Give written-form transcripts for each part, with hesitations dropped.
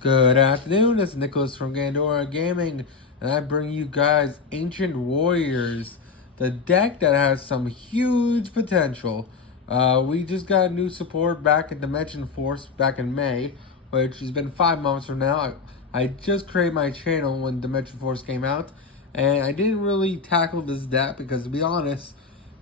Good afternoon, it's Nicholas from Gandora Gaming, and I bring you guys Ancient Warriors, the deck that has some huge potential. We just got new support back in Dimension Force back in May, which has been 5 months from now. I just created my channel when Dimension Force came out, and I didn't really tackle this deck because, to be honest,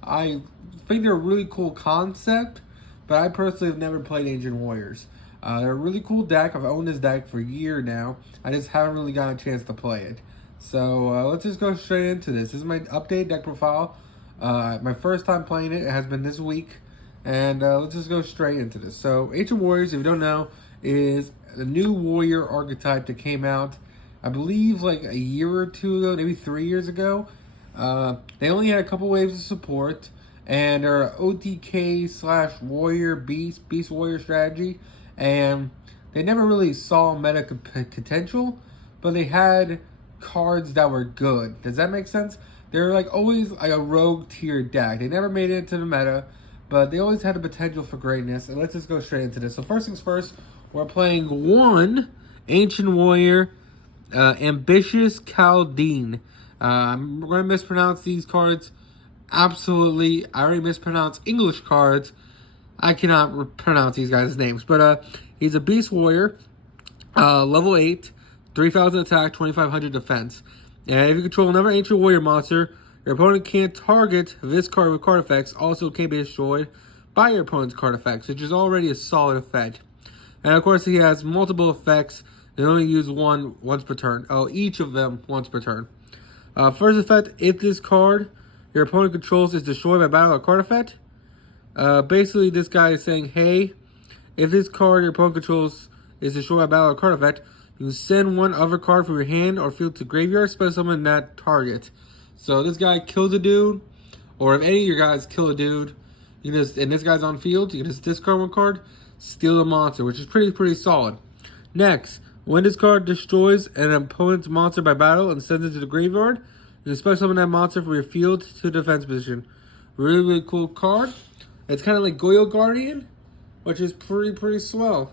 I think they're a really cool concept, but I personally have never played Ancient Warriors. They're a really cool deck. I've owned this deck for a year now. I just haven't really gotten a chance to play it. So let's just go straight into this. This is my updated deck profile. My first time playing it. It has been this week. And let's just go straight into this. So Ancient Warriors, if you don't know, is the new warrior archetype that came out, I believe, like a year or two ago, maybe 3 years ago. They only had a couple waves of support. And they're OTK / warrior beast warrior strategy. And they never really saw meta potential, but they had cards that were good. Does that make sense? They're like always like a rogue tier deck. They never made it into the meta, but they always had the potential for greatness. And let's just go straight into this. So first things first, we're playing one Ancient Warrior, Ambitious Chaldean. I'm going to mispronounce these cards. Absolutely. I already mispronounced English cards. I cannot pronounce these guys' names, but he's a Beast Warrior, level 8, 3,000 attack, 2,500 defense. And if you control another Ancient Warrior monster, your opponent can't target this card with card effects, also can be destroyed by your opponent's card effects, which is already a solid effect. And of course, he has multiple effects. They only use one once per turn. Oh, each of them once per turn. First effect, if this card your opponent controls is destroyed by battle or card effect, basically, this guy is saying, hey, if this card your opponent controls is destroyed by battle or card effect, you can send one other card from your hand or field to graveyard, special summon that target. So this guy kills a dude, or if any of your guys kill a dude, you can just, and this guy's on field, you can just discard one card, steal a monster, which is pretty solid. Next, when this card destroys an opponent's monster by battle and sends it to the graveyard, you can special summon that monster from your field to defense position. Really cool card. It's kind of like Goyo Guardian, which is pretty swell.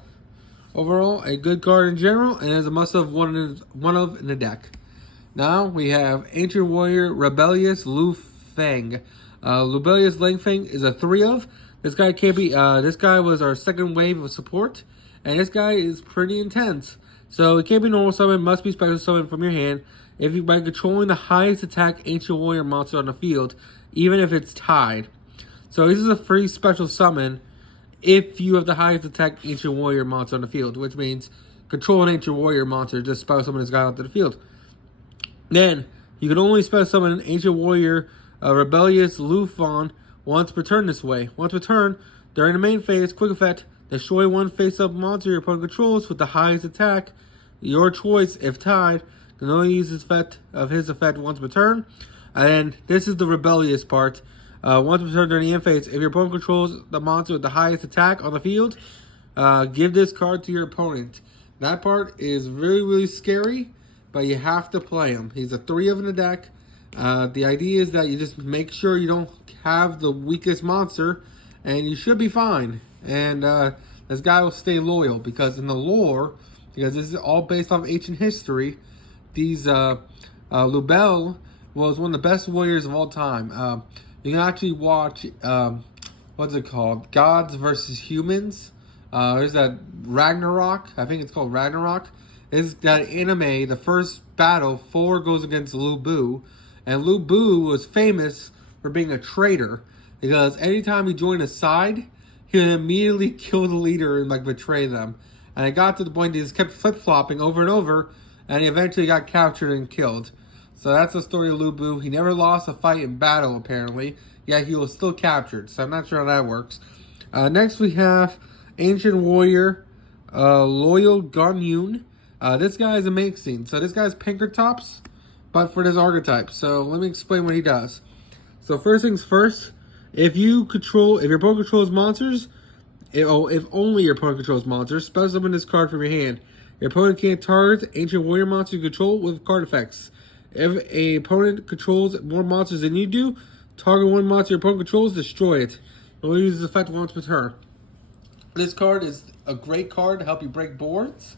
Overall, a good card in general, and is a must-have one of in the deck. Now we have Ancient Warrior Rebellious Lu Feng. Rebellious Lang Feng is a 3-of. This guy can't be. This guy was our second wave of support, and this guy is pretty intense. So it can't be normal summon. Must be special summon from your hand. If you by controlling the highest attack Ancient Warrior monster on the field, even if it's tied. So this is a free special summon if you have the highest attack Ancient Warrior monster on the field, which means control an Ancient Warrior monster, just special summon this guy onto the field. Then, you can only special summon an Ancient Warrior Rebellious Lu Feng once per turn this way. Once per turn, during the main phase, quick effect, destroy one face-up monster your opponent controls with the highest attack. Your choice, if tied, can only use his effect once per turn. And this is the rebellious part. Once per turn during the end phase, if your opponent controls the monster with the highest attack on the field, give this card to your opponent. That part is really scary, but you have to play him. He's a 3-of in the deck. The idea is that you just make sure you don't have the weakest monster, and you should be fine. And this guy will stay loyal, because in the lore, because this is all based off ancient history, these Lubel was one of the best warriors of all time. You can actually watch, what's it called? Gods versus Humans. There's that Ragnarok. I think it's called Ragnarok. It's that anime, the first battle, Thor goes against Lu Bu. And Lu Bu was famous for being a traitor. Because anytime he joined a side, he would immediately kill the leader and betray them. And it got to the point he just kept flip-flopping over and over. And he eventually got captured and killed. So that's the story of Lu Bu. He never lost a fight in battle, apparently. Yet he was still captured. So I'm not sure how that works. Next we have Ancient Warrior Loyal Gunyun. This guy is amazing. So this guy's Pinkertops, but for this archetype. So let me explain what he does. So first things first, if your opponent controls monsters, if only your opponent controls monsters, special summon this card from your hand. Your opponent can't target Ancient Warrior monster you control with card effects. If a opponent controls more monsters than you do, target one monster your opponent controls, destroy it. Only use this effect once per turn. This card is a great card to help you break boards.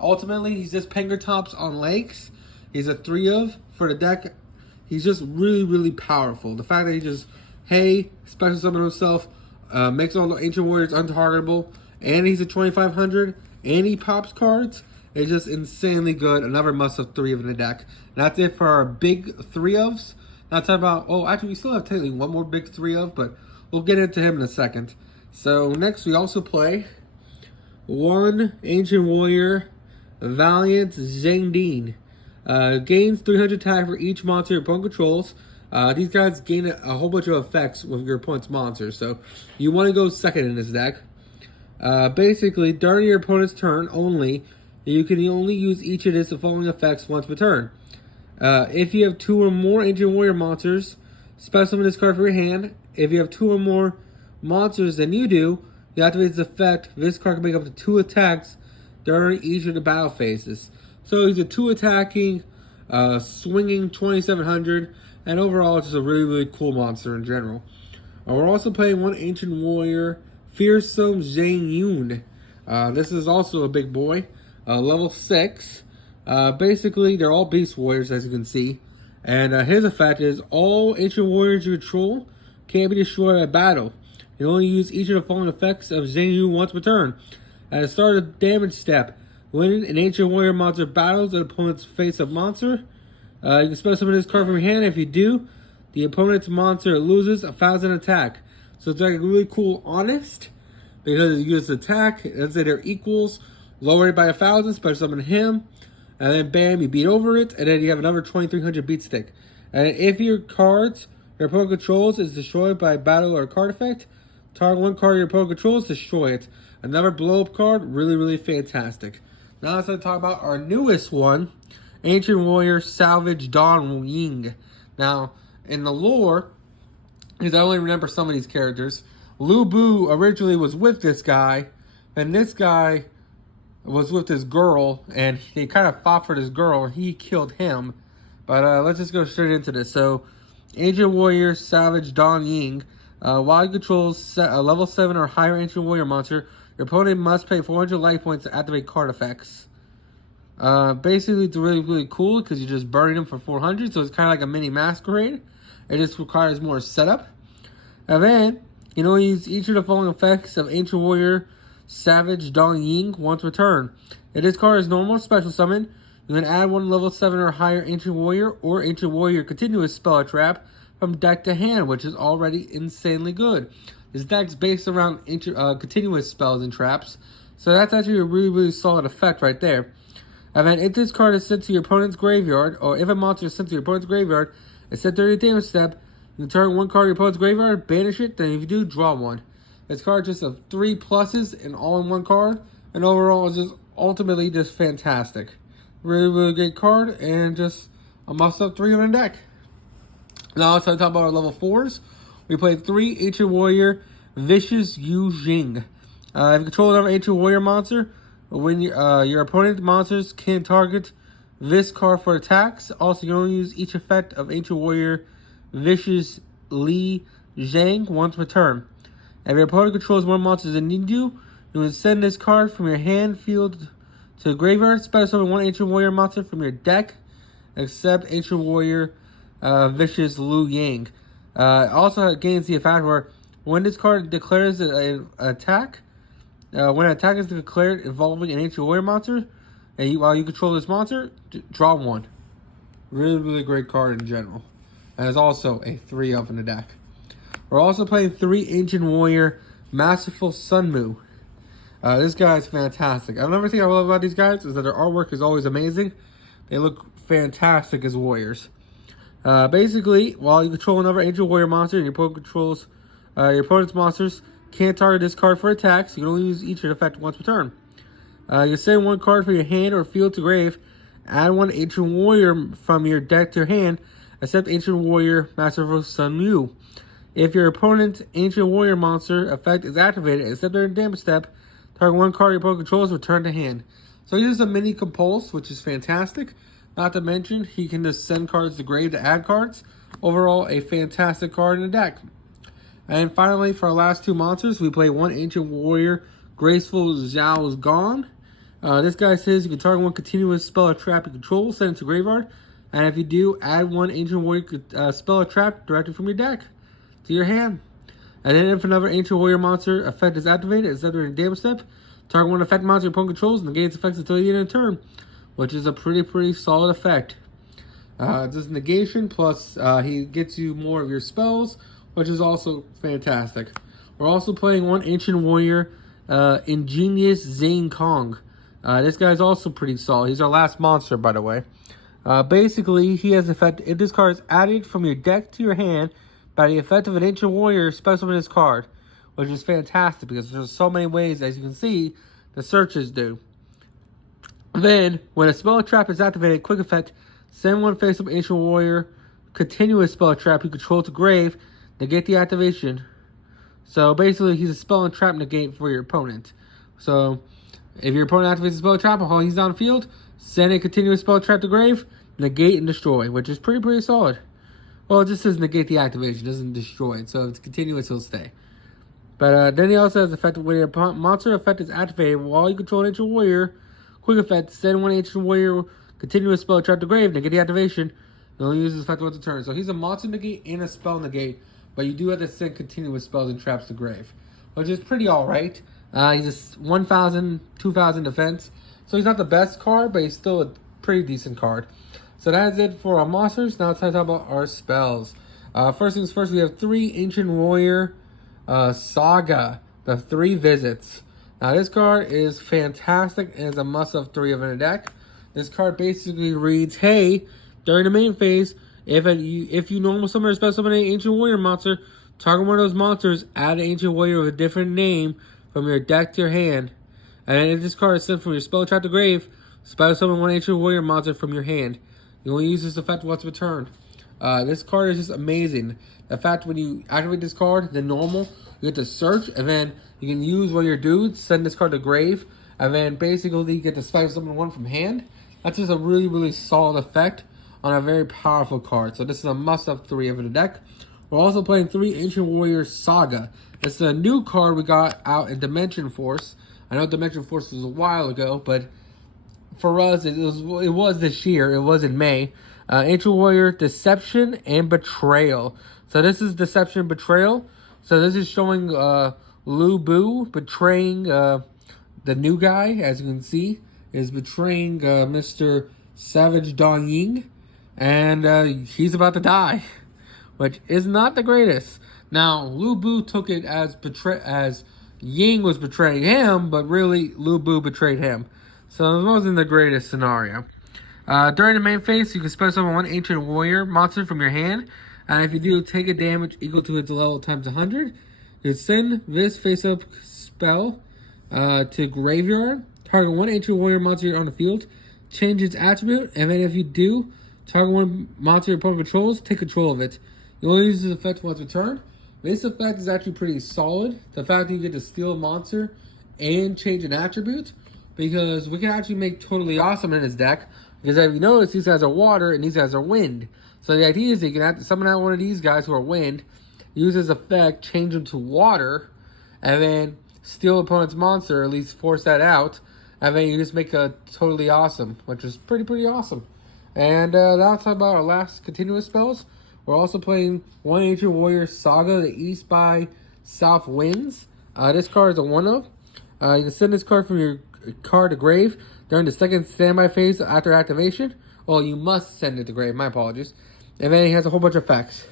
Ultimately, he's just Pengertops on Lakes. He's a 3-of for the deck. He's just really, really powerful. The fact that he just, hey, special summon himself, makes all the Ancient Warriors untargetable, and he's a 2500, and he pops cards. It's just insanely good. Another must-have 3-of in the deck. And that's it for our big 3-ofs. Not talking about, oh, actually, we still have technically one more big 3-of, but we'll get into him in a second. So next, we also play one Ancient Warrior, Valiant Zhang. Gains 300 attack for each monster your opponent controls. These guys gain a whole bunch of effects with your opponent's monsters, so you want to go second in this deck. Basically, during your opponent's turn only, you can only use each of the following effects once per turn. If you have 2 or more Ancient Warrior monsters, special summon this card from your hand. If you have 2 or more monsters than you do, you activate this effect. This card can make up to 2 attacks during each of the battle phases. So he's a 2-attacking, swinging 2700, and overall it's just a really, really cool monster in general. We're also playing one Ancient Warrior, Fearsome Zhang Yun. This is also a big boy, level 6. Basically, they're all Beast Warriors, as you can see. And his effect is all Ancient Warriors you control can't be destroyed by battle. You only use each of the following effects of Zhang Yun once per turn. At the start of the damage step, when an Ancient Warrior monster battles an opponent's face-up monster, you can special summon this card from your hand. If you do, the opponent's monster loses 1,000 attack. So it's like really cool, honest, because you use attack. Let's say they're equals, lower it by 1,000, special summon him, and then bam, you beat over it, and then you have another 2,300 beat stick. And if your cards your opponent controls is destroyed by battle or card effect, target one card your opponent controls, destroy it. Another blow-up card, really, really fantastic. Now let's talk about our newest one, Ancient Warrior Salvage Dan Ying. Now, in the lore, because I only remember some of these characters, Lu Bu originally was with this guy, and this guy was with this girl, and they kind of fought for this girl, and he killed him. But let's just go straight into this. So, Ancient Warrior Salvage Dan Ying. While you control a level 7 or higher Ancient Warrior monster, your opponent must pay 400 life points to activate card effects. Basically, it's really, really cool because you're just burning them for 400, so it's kind of like a mini Masquerade. It just requires more setup. And then, you know, use each of the following effects of Ancient Warrior Salvage Dan Ying once per turn. If this card is normal special summon, you can add one level 7 or higher Ancient Warrior or Ancient Warrior continuous spell or trap from deck to hand, which is already insanely good. This deck's based around continuous spells and traps, so that's actually a really, really solid effect right there. And then if this card is sent to your opponent's graveyard, or if a monster is sent to your opponent's graveyard, it's set during the damage step, you can target one card of your opponent's graveyard, banish it, then if you do, draw one. This card just has 3 pluses and all in one card, and overall is just ultimately just fantastic. Really, really great card, and just a must-have 3 on the deck. Now let's talk about our level 4s. We played 3 Ancient Warrior Vicious Yu Jing. If you control another Ancient Warrior monster, when your opponent's monsters can target this card for attacks. Also, you can only use each effect of Ancient Warrior Vicious Li Zhang once per turn. If your opponent controls more monsters than you do, you can send this card from your hand field to the graveyard. Special summon one Ancient Warrior monster from your deck, except Ancient Warrior Vicious Lu Yang. Also gains the effect where when this card declares an attack, when an attack is declared involving an Ancient Warrior monster, and while you control this monster, draw one. Really, really great card in general. And it's also a 3-of in the deck. We're also playing 3 Ancient Warrior Masterful Sunmu. This guy is fantastic. Another thing I love about these guys is that their artwork is always amazing. They look fantastic as warriors. Basically, while you control another Ancient Warrior monster and your opponent controls your opponent's monsters, can't target this card for attacks. You can only use each effect once per turn. You send one card from your hand or field to grave. Add one Ancient Warrior from your deck to your hand, except Ancient Warrior Masterful Sunmu. If your opponent's Ancient Warrior monster effect is activated, except during damage step, target one card your opponent controls, return to hand. So he uses a mini compulse, which is fantastic. Not to mention, he can just send cards to grave to add cards. Overall, a fantastic card in the deck. And finally, for our last 2 monsters, we play 1 Ancient Warrior Graceful Zhao's Gone. This guy says you can target one continuous spell or trap you control, send it to graveyard, and if you do, add one Ancient Warrior spell or trap directly from your deck to your hand. And then if another Ancient Warrior monster effect is activated, it's during damage step, target one effect monster your opponent controls, and negates effects until the end of the turn, which is a pretty solid effect. This negation, plus he gets you more of your spells, which is also fantastic. We're also playing one Ancient Warrior, Ingenious Zane Kong. This guy's also pretty solid. He's our last monster, by the way. Basically, he has effect. If this card is added from your deck to your hand by the effect of an Ancient Warrior, special in this card, which is fantastic because there's so many ways, as you can see, the searches do. Then, when a spell trap is activated, quick effect, send one face-up Ancient Warrior, continuous spell trap you control to grave, negate the activation. So basically, he's a spell and trap negate for your opponent. So if your opponent activates a spell trap while he's on the field, send a continuous spell trap to grave, negate and destroy, which is pretty solid. Well, it just says negate the activation, doesn't destroy it. So if it's continuous, he'll stay. But then he also has the effect when your monster effect is activated while you control an Ancient Warrior. Quick effect, send one Ancient Warrior continuous spell trap to grave, negate the activation. He only uses effect once a turn. So he's a monster negate and a spell negate, but you do have to send continuous spells and traps to grave, which is pretty alright. He's a 1,000, 2,000 defense. So he's not the best card, but he's still a pretty decent card. So that's it for our monsters. Now it's time to talk about our spells. First things first, we have 3 Ancient Warrior Saga, the 3 visits. Now this card is fantastic and is a must-have 3 of in a deck. This card basically reads, hey, during the main phase, if you normal summon or special summon an Ancient Warrior monster, target one of those monsters, add an Ancient Warrior with a different name from your deck to your hand. And then if this card is sent from your spell trap to grave, special summon one Ancient Warrior monster from your hand. You only use this effect once per turn. This card is just amazing. The fact when you activate this card, the normal, you get to search, and then you can use one of your dudes, send this card to grave, and then basically you get to special summon one from hand. That's just a really solid effect on a very powerful card. So this is a must-have 3 of the deck. We're also playing 3 Ancient Warrior Saga. It's a new card we got out in Dimension Force. I know Dimension Force was a while ago, but for us, it was this year. It was in May. Ancient Warrior Deception and Betrayal. So this is Deception Betrayal. So this is showing Lu Bu betraying the new guy, as you can see, is betraying Mr. Savage Dong Ying. And he's about to die, which is not the greatest. Now, Lu Bu took it as Ying was betraying him, but really Lu Bu betrayed him. So it wasn't the greatest scenario. During the main phase, you can special summon one Ancient Warrior monster from your hand. And if you do, take a damage equal to its level times 100. You send this face-up spell to graveyard. Target one Ancient Warrior monster on the field. Change its attribute. And then if you do, target one monster your opponent controls. Take control of it. You only use this effect once per turn. This effect is actually pretty solid. The fact that you get to steal a monster and change an attribute. Because we can actually make Totally Awesome in his deck. Because if you notice, these guys are water and these guys are wind. So the idea is that you can have to summon out one of these guys who are wind, use his effect, change them to water, and then steal opponent's monster, or at least force that out, and then you just make a Totally Awesome, which is pretty awesome. And that's about our last continuous spells. We're also playing one Ancient Warrior Saga, the East by South Winds. This card is a 1-of. You can send this card from your card to grave during the second standby phase after activation. Well, you must send it to grave, my apologies. And then he has a whole bunch of effects.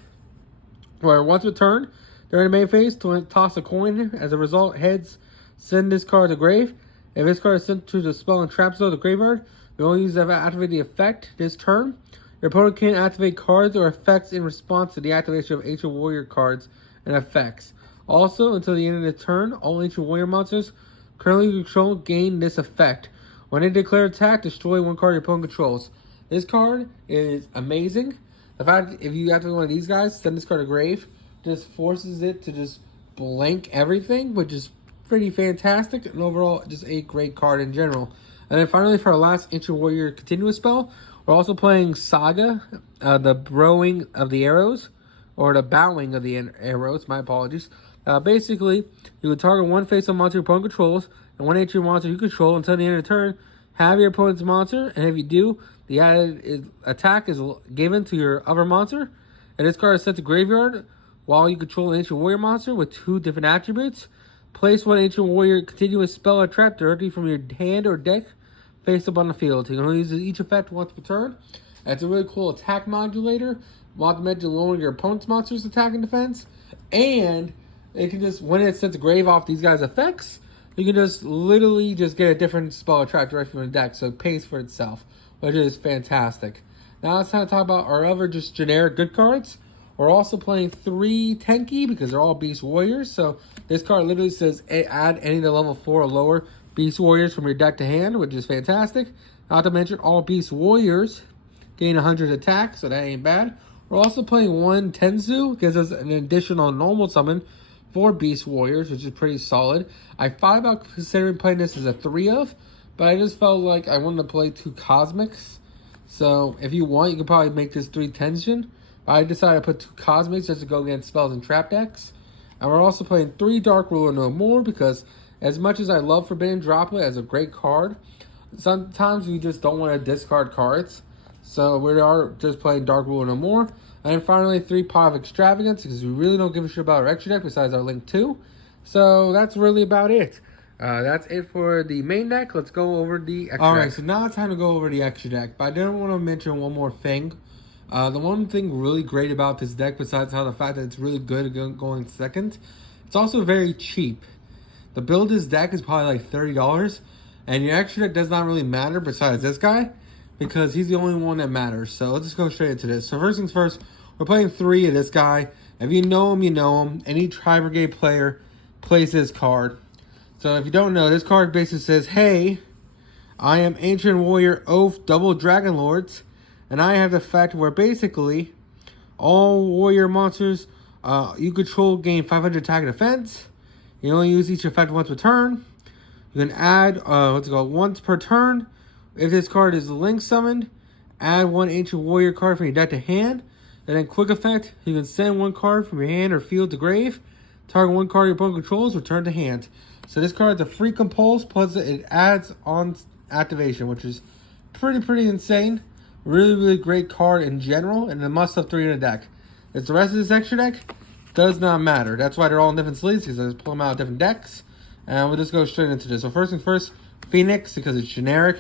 Where once per turn, during the main phase, to toss a coin. As a result, heads, send this card to grave. If this card is sent to the spell and trap zone of the graveyard, you only use to activate the effect this turn. Your opponent can't activate cards or effects in response to the activation of Ancient Warrior cards and effects. Also, until the end of the turn, all Ancient Warrior monsters currently controlled gain this effect. When they declare attack, destroy one card your opponent controls. This card is amazing. The fact if you activate one of these guys, send this card to grave, just forces it to just blank everything, which is pretty fantastic. And overall, just a great card in general. And then finally, for our last Ancient Warrior continuous spell, we're also playing Saga, the Bowing of the Arrows, or the Bowing of the Arrows, my apologies. Basically, you would target one face-up monster your opponent controls. and one ancient monster you control until the end of the turn. Have your opponent's monster, and if you do, the added attack is given to your other monster. And this card is sent to graveyard while you control an ancient warrior monster with 2 different attributes. Place one ancient warrior continuous spell or trap directly from your hand or deck face up on the field. You can only use each effect once per turn. And it's a really cool attack modulator. Multi-dimension lowering your opponent's monster's attack and defense. And it can just, when it's sent to grave off these guys' effects, you can just literally just get a different spell or trap directly from the deck. So it pays for itself, which is fantastic. Now it's time to talk about our other just generic good cards. We're also playing 3 Tenki because they're all Beast Warriors. So this card literally says add any to level 4 or lower Beast Warriors from your deck to hand, which is fantastic. Not to mention all Beast Warriors gain 100 attack, so that ain't bad. We're also playing 1 Tenzu, gives us an additional normal summon for Beast Warriors, which is pretty solid. I thought about considering playing this as a 3 of, but I just felt like I wanted to play 2 Cosmics. So if you want, you can probably make this 3 Tension. I decided to put 2 Cosmics just to go against spells and trap decks. And we're also playing 3 Dark Ruler No More because as much as I love Forbidden Droplet as a great card, sometimes we just don't want to discard cards. So we are just playing Dark Ruler No More. And then finally 3 Pot of Extravagance because we really don't give a shit about our extra deck besides our Link 2. So that's really about it. That's it for the main deck. Let's go over the extra deck. Alright, so now it's time to go over the extra deck. But I did want to mention one more thing. The one thing really great about this deck, besides how the fact that it's really good at going second, it's also very cheap. The build this deck is probably like $30, and your extra deck does not really matter besides this guy, because he's the only one that matters. So let's just go straight into this. So first things first, we're playing 3 of this guy. If you know him, you know him. Any Tri-Brigade player plays this card. So if you don't know, this card basically says, hey, I am Ancient Warrior Oath Double Dragon Lords. And I have the fact where basically all warrior monsters you control gain 500 attack and defense. You only use each effect once per turn. You can add, once per turn. If this card is link summoned, add 1 ancient warrior card from your deck to hand. And then quick effect, you can send 1 card from your hand or field to grave. Target 1 card your opponent controls, return to hand. So this card is a free compulse, plus it adds on activation, which is pretty insane. Really great card in general, and a must-have 3 in the deck. It's the rest of this extra deck does not matter. That's why they're all in different sleeves, because I just pull them out of different decks. And we'll just go straight into this. So first things first, Phoenix, because it's generic.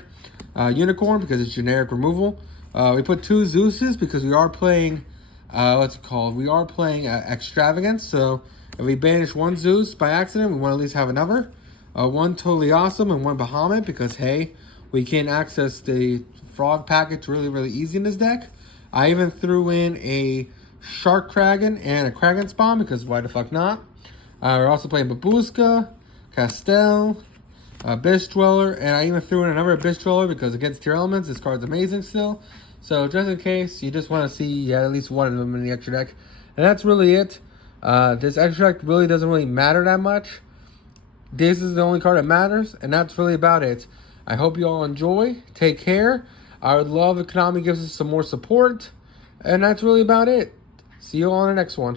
Unicorn, because it's generic removal. We put 2 Zeuses, because we are playing, We are playing Extravagance. So if we banish 1 Zeus by accident, we want to at least have another. 1 Totally Awesome and 1 Bahamut, because, hey, we can access the Frog package really easy in this deck. I even threw in a Shark Kraken and a Kraken Spawn because why the fuck not? We're also playing Babushka, Castel, Abyss Dweller, and I even threw in another Abyss Dweller because against tier elements, this card's amazing still. So just in case you just want to see at least one of them in the extra deck. And that's really it. This extra deck really doesn't really matter that much. This is the only card that matters, and that's really about it. I hope you all enjoy. Take care. I would love if Konami gives us some more support. And that's really about it. See you all on the next one.